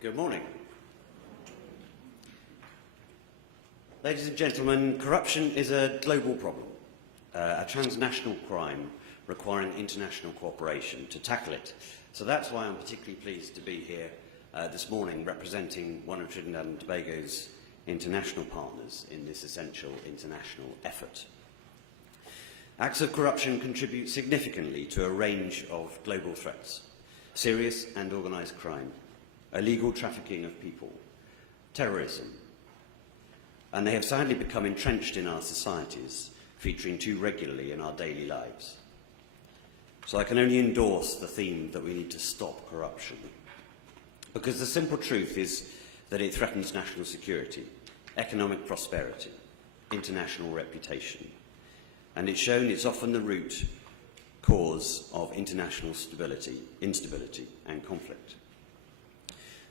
Good morning. Ladies and gentlemen, corruption is a global problem, a transnational crime requiring international cooperation to tackle it. So that's why I'm particularly pleased to be here this morning representing one of Trinidad and Tobago's international partners in this essential international effort. Acts of corruption contribute significantly to a range of global threats: serious and organised crime, illegal trafficking of people, terrorism, and they have sadly become entrenched in our societies, featuring too regularly in our daily lives. So I can only endorse the theme that we need to stop corruption, because the simple truth is that it threatens national security, economic prosperity, international reputation, and it's shown it's often the root cause of international instability and conflict.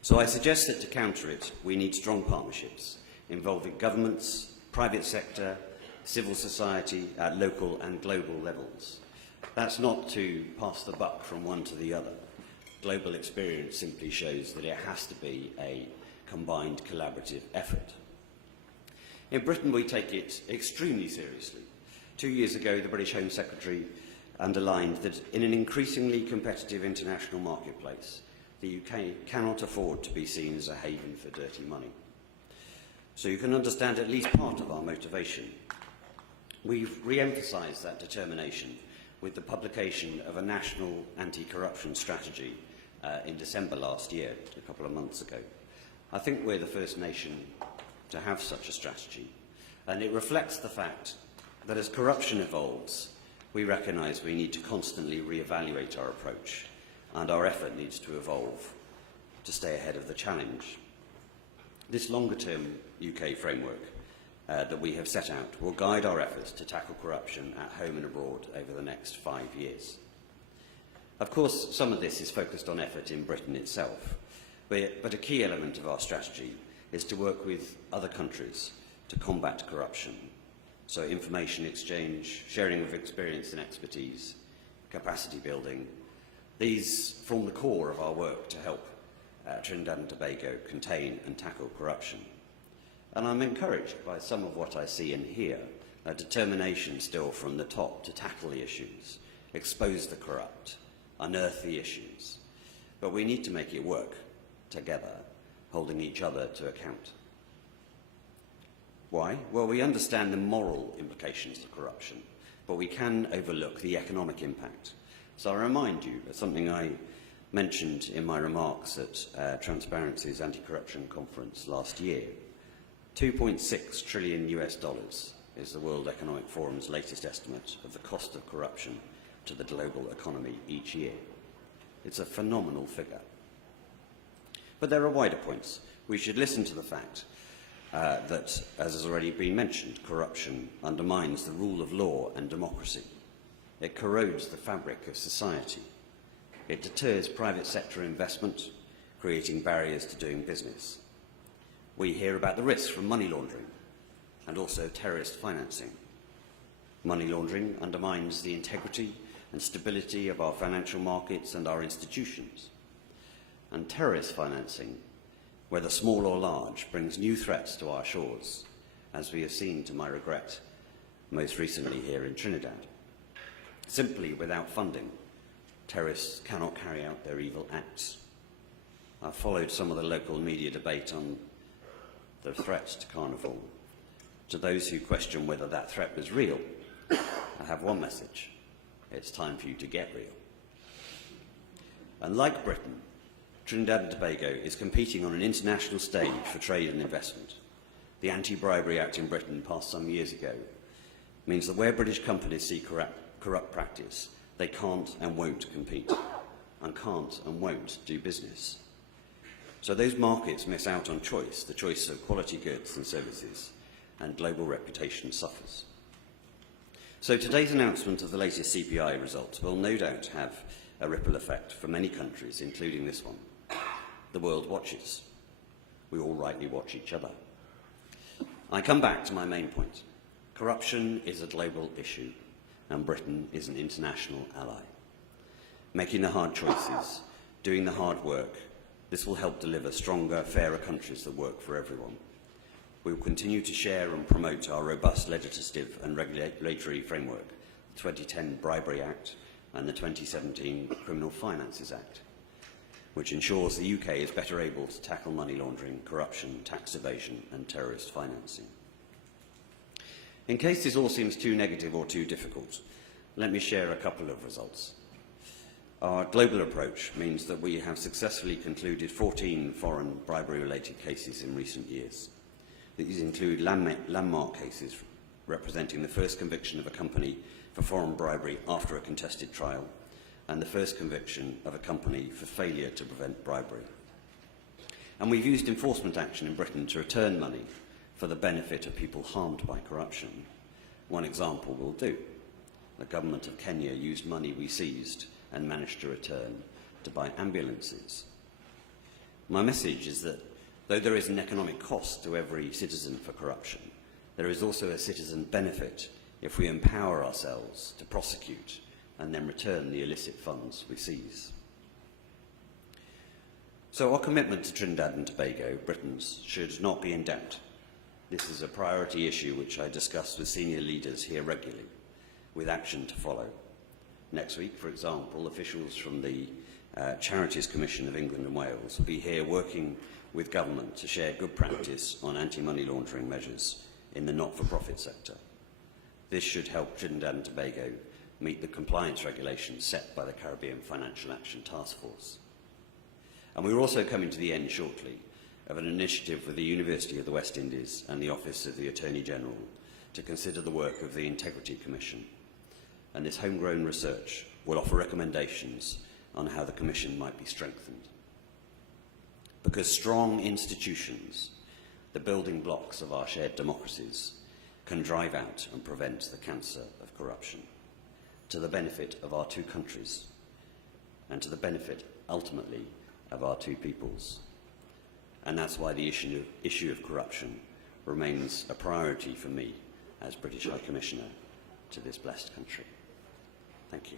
So I suggest that to counter it, we need strong partnerships involving governments, private sector, civil society at local and global levels. That's not to pass the buck from one to the other. Global experience simply shows that it has to be a combined collaborative effort. In Britain, we take it extremely seriously. 2 years ago, the British Home Secretary underlined that in an increasingly competitive international marketplace, the UK cannot afford to be seen as a haven for dirty money. So you can understand at least part of our motivation. We've re-emphasised that determination with the publication of a national anti-corruption strategy in December last year, a couple of months ago. I think we're the first nation to have such a strategy, and it reflects the fact that as corruption evolves, we recognise we need to constantly re-evaluate our approach, and our effort needs to evolve to stay ahead of the challenge. This longer-term UK framework that we have set out will guide our efforts to tackle corruption at home and abroad over the next 5 years. Of course, some of this is focused on effort in Britain itself, but a key element of our strategy is to work with other countries to combat corruption. So information exchange, sharing of experience and expertise, capacity building, these form the core of our work to help Trinidad and Tobago contain and tackle corruption. And I'm encouraged by some of what I see and hear, a determination still from the top to tackle the issues, expose the corrupt, unearth the issues. But we need to make it work together, holding each other to account. Why? Well, we understand the moral implications of corruption, but we can overlook the economic impact. So I remind you of something I mentioned in my remarks at Transparency's anti-corruption conference last year. $2.6 trillion is the World Economic Forum's latest estimate of the cost of corruption to the global economy each year. It's a phenomenal figure. But there are wider points. We should listen to the fact that, as has already been mentioned, corruption undermines the rule of law and democracy. It corrodes the fabric of society. It deters private sector investment, creating barriers to doing business. We hear about the risks from money laundering and also terrorist financing. Money laundering undermines the integrity and stability of our financial markets and our institutions. And terrorist financing, whether small or large, brings new threats to our shores, as we have seen, to my regret, most recently here in Trinidad. Simply without funding, terrorists cannot carry out their evil acts. I've followed some of the local media debate on the threats to Carnival. To those who question whether that threat was real, I have one message: it's time for you to get real. And like Britain, Trinidad and Tobago is competing on an international stage for trade and investment. The Anti-Bribery Act in Britain, passed some years ago, means that where British companies see corrupt practice, they can't and won't compete, and can't and won't do business. So those markets miss out on choice, the choice of quality goods and services, and global reputation suffers. So today's announcement of the latest CPI results will no doubt have a ripple effect for many countries, including this one. The world watches. We all rightly watch each other. I come back to my main point. Corruption is a global issue, and Britain is an international ally. Making the hard choices, doing the hard work, This will help deliver stronger, fairer countries that work for everyone. We will continue to share and promote our robust legislative and regulatory framework, the 2010 Bribery Act and the 2017 Criminal Finances Act, which ensures the UK is better able to tackle money laundering, corruption, tax evasion and terrorist financing. In case this all seems too negative or too difficult, let me share a couple of results. Our global approach means that we have successfully concluded 14 foreign bribery-related cases in recent years. These include landmark cases representing the first conviction of a company for foreign bribery after a contested trial and the first conviction of a company for failure to prevent bribery. And we've used enforcement action in Britain to return money for the benefit of people harmed by corruption. One example will do. The government of Kenya used money we seized and managed to return to buy ambulances. My message is that though there is an economic cost to every citizen for corruption, there is also a citizen benefit if we empower ourselves to prosecute and then return the illicit funds we seize. So our commitment to Trinidad and Tobago, Britons, should not be in doubt. This is a priority issue which I discuss with senior leaders here regularly, with action to follow. Next week, for example, officials from the Charities Commission of England and Wales will be here working with government to share good practice on anti-money laundering measures in the not-for-profit sector. This should help Trinidad and Tobago meet the compliance regulations set by the Caribbean Financial Action Task Force. And we're also coming to the end shortly of an initiative with the University of the West Indies and the Office of the Attorney General to consider the work of the Integrity Commission. And this homegrown research will offer recommendations on how the Commission might be strengthened. Because strong institutions, the building blocks of our shared democracies, can drive out and prevent the cancer of corruption, to the benefit of our two countries, and to the benefit, ultimately, of our two peoples. And that's why the issue of corruption remains a priority for me as British High Commissioner to this blessed country. Thank you.